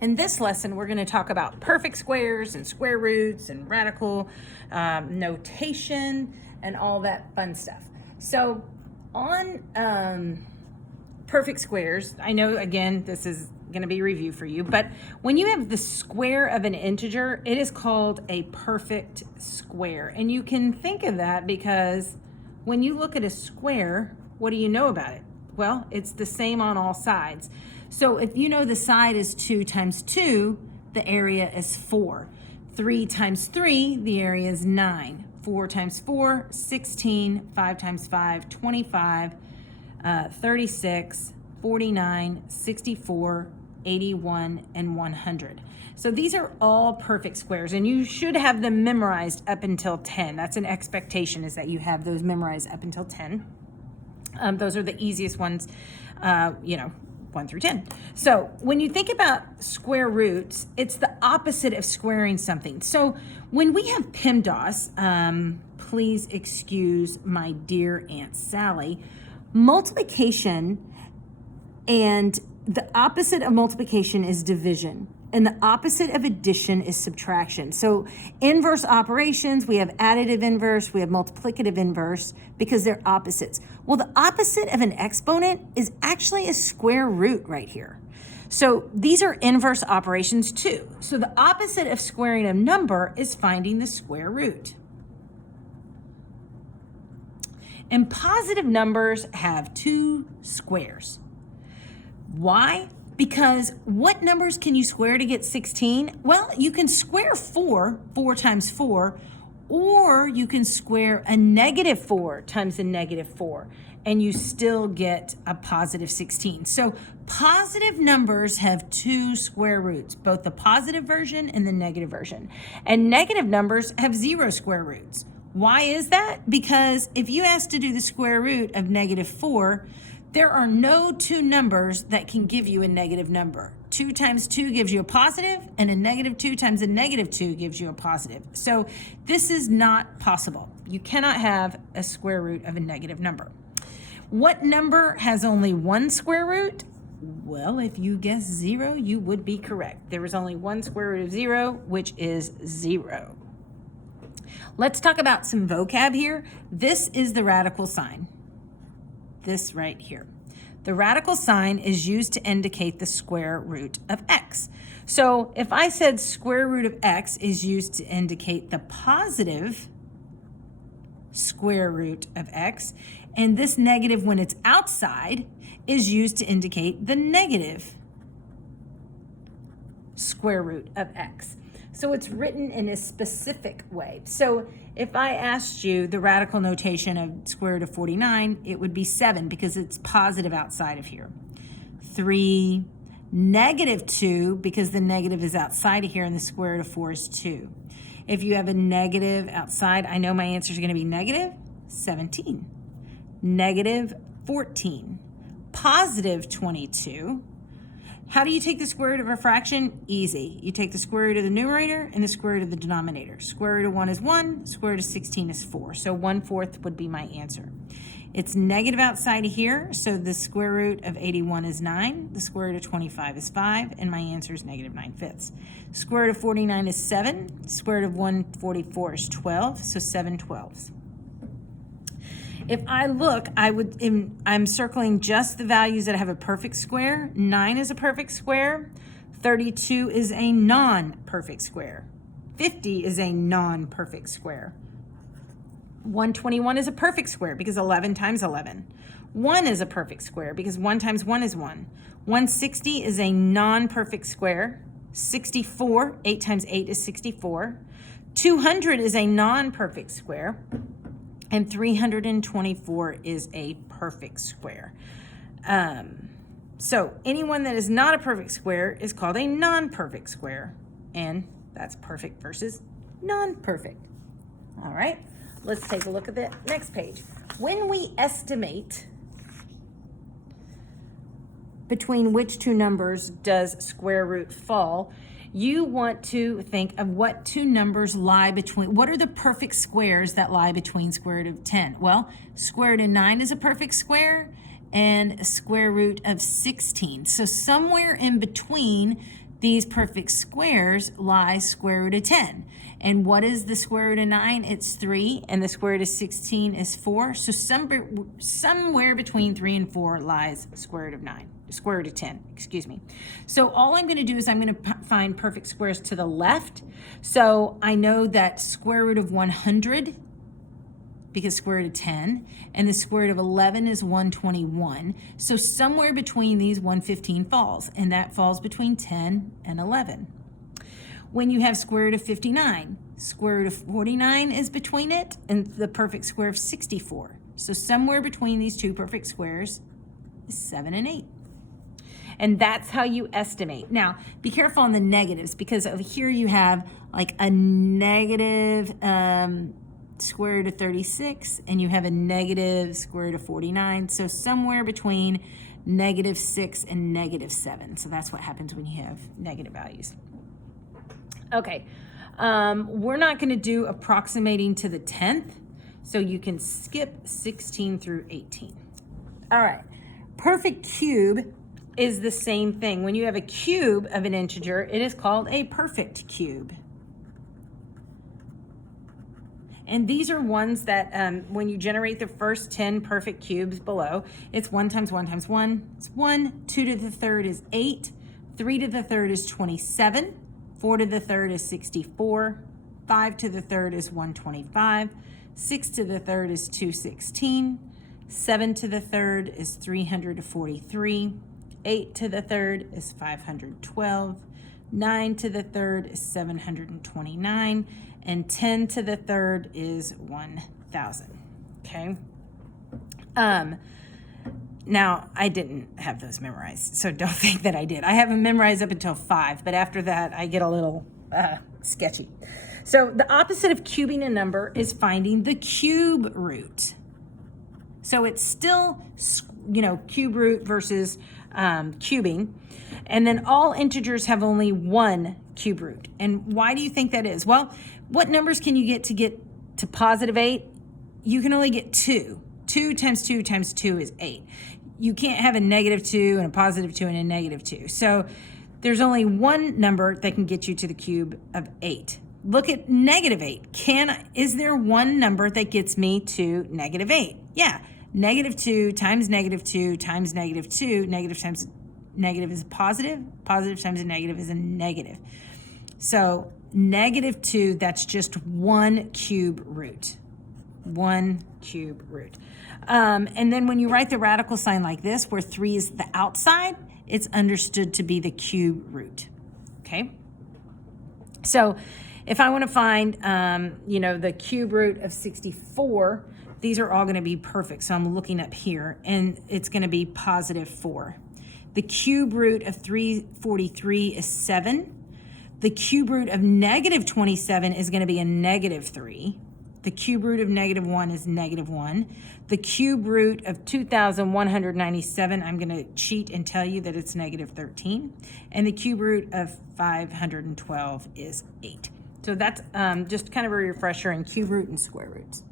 In this lesson, we're going to talk about perfect squares and square roots and radical notation and all that fun stuff. So on perfect squares, I know, again, this is going to be a review for you, but when you have the square of an integer, it is called a perfect square. And you can think of that because when you look at a square, what do you know about it? Well, it's the same on all sides. So if you know the side is 2 times 2, the area is 4. 3 times 3, the area is 9. 4 times 4, 16. 5 times 5, 25. 36, 49, 64, 81, and 100. So these are all perfect squares, and you should have them memorized up until 10. That's an expectation, is that you have those memorized up until 10. Those are the easiest ones, 1 through 10. So when you think about square roots, it's the opposite of squaring something. So when we have PEMDAS, please excuse my dear Aunt Sally, multiplication, and the opposite of multiplication is division, and the opposite of addition is subtraction. So inverse operations, we have additive inverse, we have multiplicative inverse, because they're opposites. Well, the opposite of an exponent is actually a square root right here. So these are inverse operations too. So the opposite of squaring a number is finding the square root. And positive numbers have 2 squares. Why? Because what numbers can you square to get 16? Well, you can square 4 times 4, or you can square a negative 4 times a negative 4, and you still get a positive 16. So positive numbers have 2 square roots, both the positive version and the negative version. And negative numbers have 0 square roots. Why is that? Because if you ask to do the square root of negative 4, there are no 2 numbers that can give you a negative number. 2 times 2 gives you a positive, and a negative 2 times a negative 2 gives you a positive. So this is not possible. You cannot have a square root of a negative number. What number has only 1 square root? Well, if you guess 0, you would be correct. There is only 1 square root of 0, which is 0. Let's talk about some vocab here. This is the radical sign. This right here. The radical sign is used to indicate the square root of x. So if I said square root of x is used to indicate the positive square root of x, and this negative when it's outside is used to indicate the negative square root of x. So it's written in a specific way. So if I asked you the radical notation of square root of 49, it would be 7 because it's positive outside of here. 3, negative 2 because the negative is outside of here, and the square root of 4 is 2. If you have a negative outside, I know my answer is going to be negative 17, negative 14, positive 22. How do you take the square root of a fraction? Easy. You take the square root of the numerator and the square root of the denominator. Square root of 1 is 1, square root of 16 is 4. So 1/4 would be my answer. It's negative outside of here, so the square root of 81 is 9, the square root of 25 is 5, and my answer is negative 9/5. Square root of 49 is 7, square root of 144 is 12, so 7/12. If I look, I'm circling just the values that have a perfect square. 9 is a perfect square. 32 is a non-perfect square. 50 is a non-perfect square. 121 is a perfect square because 11 times 11. 1 is a perfect square because 1 times 1 is 1. 160 is a non-perfect square. 64, 8 times 8 is 64. 200 is a non-perfect square. And 324 is a perfect square. So anyone that is not a perfect square is called a non-perfect square. And that's perfect versus non-perfect. All right, let's take a look at the next page. When we estimate between which 2 numbers does square root fall, you want to think of what 2 numbers lie between. What are the perfect squares that lie between square root of 10? Well, square root of 9 is a perfect square, and square root of 16. So somewhere in between these perfect squares lies square root of 10. And what is the square root of 9? It's 3, and the square root of 16 is 4. So somewhere between 3 and 4 lies square root of 9, square root of 10, excuse me. So all I'm going to do is I'm going to find perfect squares to the left. So I know that square root of 100, because square root of 10, and the square root of 11 is 121. So somewhere between these 115 falls, and that falls between 10 and 11. When you have square root of 59, square root of 49 is between it and the perfect square of 64. So somewhere between these two perfect squares is 7 and 8. And that's how you estimate. Now, be careful on the negatives, because over here you have like a negative square root of 36, and you have a negative square root of 49. So somewhere between -6 and -7. So that's what happens when you have negative values. Okay, we're not going to do approximating to the 10th, so you can skip 16 through 18. All right, perfect cube is the same thing. When you have a cube of an integer, it is called a perfect cube. And these are ones that when you generate the first 10 perfect cubes below, it's 1 times 1 times 1. It's 1. 2 to the third is 8. 3 to the third is 27. 4 to the third is 64. 5 to the third is 125. 6 to the third is 216. 7 to the third is 343. 8 to the third is 512. 9 to the third is 729. And 10 to the third is 1,000. Okay. Now, I didn't have those memorized, so don't think that I did. I have them memorized up until 5, but after that, I get a little sketchy. So the opposite of cubing a number is finding the cube root. So it's still, cube root versus cubing. And then all integers have only one cube root. And why do you think that is? Well, what numbers can you get to positive 8? You can only get 2. 2 times 2 times 2 is 8. You can't have a -2 and a +2 and a -2. So there's only one number that can get you to the cube of 8. Look at -8. Is there one number that gets me to -8? Yeah, -2 times -2 times -2, negative times negative is positive, positive times a negative is a negative. So -2, that's just one cube root. One cube root. And then when you write the radical sign like this, where 3 is the outside, it's understood to be the cube root. Okay? So if I want to find, the cube root of 64, these are all going to be perfect. So I'm looking up here, and it's going to be +4. The cube root of 343 is 7. The cube root of -27 is going to be a -3. The cube root of -1 is -1. The cube root of 2,197, I'm going to cheat and tell you that it's -13. And the cube root of 512 is 8. So that's just kind of a refresher in cube root and square roots.